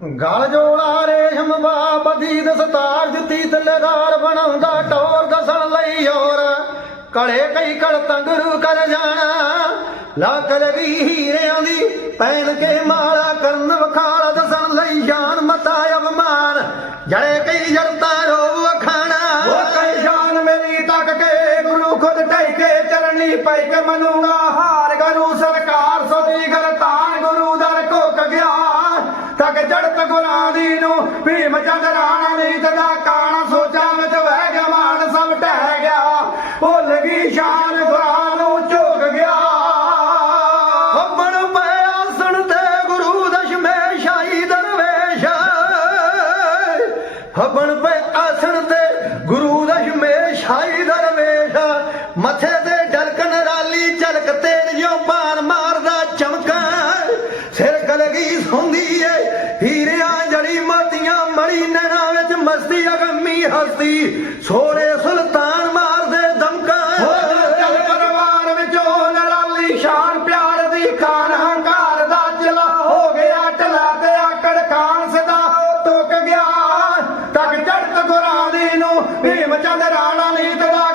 ਗਲ ਜੋੜਾ ਰੇਸ਼ਮ ਬਾਬਦੀ ਦਸਤਾਰ ਜੁੱਤੀ ਤਲੇਦਾਰ ਬਣਾਉਂਦਾ ਟੌਰ ਦਸਣ ਲਈ ਔਰ। ਕਲੇ ਕਈ ਕਲ ਤੰਗਰੂ ਕਰ ਜਾਣਾ ਲੱਕ ਲਗੀ ਹੀਰਿਆਂ ਦੀ ਪੈਨ ਕੇ ਮਾਲਾ ਕਰਨ ਵਖਾਲ ਦਸਣ ਲਈ ਜਾਨ ਮਤਾ ਅਵਮਾਨ। ਜੜੇ ਕਈ ਜੜਤਾ ਰੋਵ ਅਖਾਣਾ। ਉਹ ਕਈ ਸ਼ਾਨ ਮੇਰੀ ਤੱਕ ਕੇ ਗੁਰੂ ਖੁਦ ਢਾਈ ਕੇ ਚਰਨੀ ਪੈ ਕੇ ਮਨੂਗਾ ਤੱਕ ਨੂੰ ਭੀਮ ਚੰਦ ਰਾਣਾ ਨੀਤ ਦਾ ਕਾਣਾ ਸੋਚਾਂ ਵਿੱਚ ਵਹਿ ਗਿਆ, ਮਾਨ ਸਭ ਢਹਿ ਗਿਆ। ਭੁੱਲ ਗਈ ਸ਼ਾਨ ਗੁਰਾਂ ਨੂੰ ਝੁਕ ਗਿਆ। ਹੱਬਣ ਪਿਆ ਸੁਣ ਤੇ ਗੁਰੂ ਦਸ਼ਮੇ ਸ਼ਾਹੀ ਦਰਵੇਸ਼। ਹੱਬਣ ਪਏ ਆਸਣ ਤੇ ਗੁਰੂ ਦਸ਼ਮੇ ਸ਼ਾਹੀ ਦਰਵੇਸ਼। ਦੀ ਸੁੰਦੀ ਏ। ਹੀਰਿਆਂ ਜੜੀ ਮੋਤੀਆਂ ਮਣੀ ਨੈਣਾ ਵਿੱਚ ਮਸਤੀ, ਅਗੰਮੀ ਹਸਤੀ। ਸੋਰੇ ਸੁਲਤਾਨ ਮਾਰਦੇ ਦਮਕਾ। ਚੱਲ ਉਹ ਨਰਾਲੀ ਸ਼ਾਨ ਪਿਆਰ ਦੀ ਖਾਨ ਹੰਕਾਰ ਦਾ ਚਲਾ। ਹੋ ਗਿਆ ਟਲਾ ਤੇ ਆਕੜ ਖਾਨ ਸਦਾ ਤੁੱਕ ਗਿਆ। ਤੱਕ ਚੜਤ ਨੂੰ ਭੀਮ ਚੰਦ ਰਾਣਾ ਨੀਤ ਦਾ